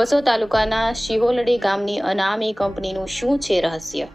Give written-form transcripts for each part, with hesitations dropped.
વસો તાલુકાના શિહોલડી ગામની અનામી કંપનીનું શું છે રહસ્ય?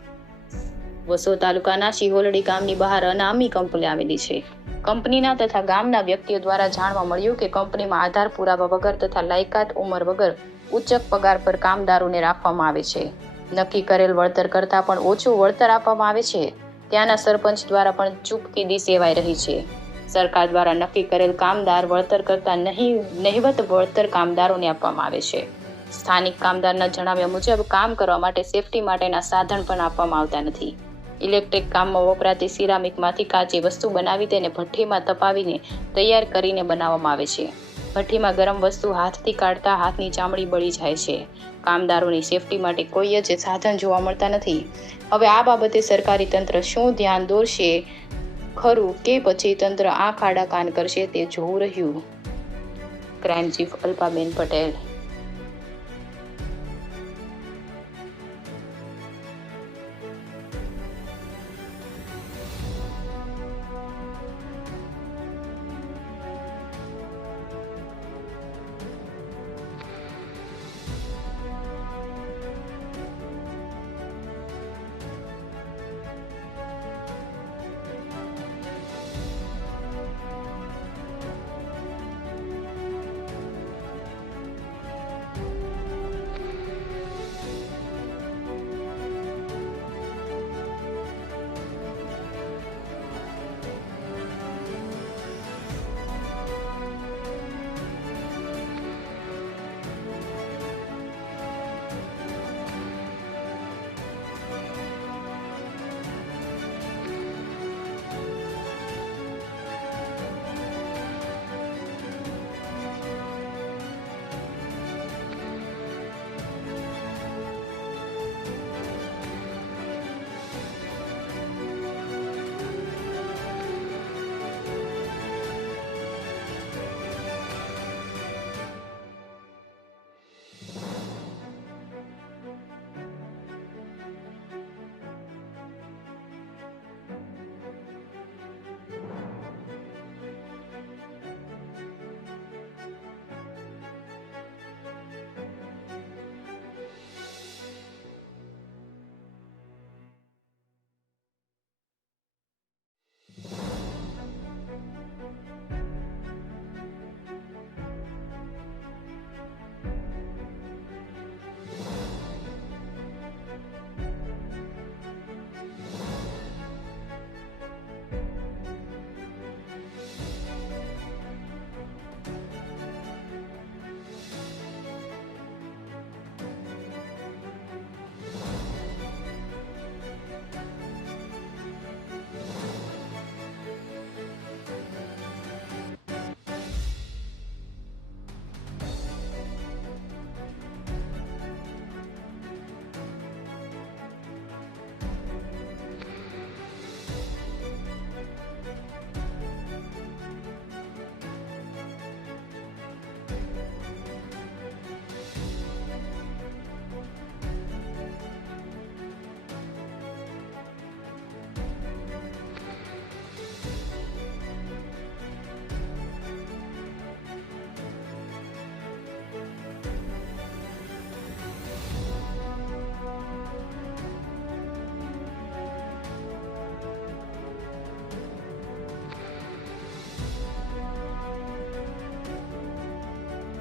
વસો તાલુકાના શિહોલડી ગામની બહાર અનામી કંપની આવેલી છે. કંપનીના તથા ગામના વ્યક્તિઓ દ્વારા જાણવા મળ્યું કે કંપનીમાં આધાર પુરાવા વગર તથા લાયકાત ઉંમર વગર ઉચ્ચ પગાર પર કામદારોને રાખવામાં આવે છે. નક્કી કરેલ વળતર કરતાં પણ ઓછું વળતર આપવામાં આવે છે. ત્યાંના સરપંચ દ્વારા પણ ચૂપકીદી સેવાઈ રહી છે. સરકાર દ્વારા નક્કી કરેલ કામદાર વળતર કરતાં નહિવત વળતર કામદારોને આપવામાં આવે છે. સ્થાનિક કામદારના જણાવ્યા મુજબ કામ કરવા માટે સેફટી માટેના સાધન પણ આપવામાં આવતા નથી. ઇલેક્ટ્રિક કામમાં વપરાતી સિરામિકમાંથી કાચી વસ્તુ બનાવી તેને ભઠ્ઠીમાં તપાવીને તૈયાર કરીને બનાવવામાં આવે છે. ભઠ્ઠીમાં ગરમ વસ્તુ હાથથી કાઢતા હાથની ચામડી બળી જાય છે. કામદારોની સેફટી માટે કોઈ જ સાધન જોવા મળતા નથી. હવે આ બાબતે સરકારી તંત્ર શું ધ્યાન દોરશે ખરું કે પછી તંત્ર આંખ આડા કાન કરશે તે જોવું રહ્યું. Crime chief Alpaben Patel.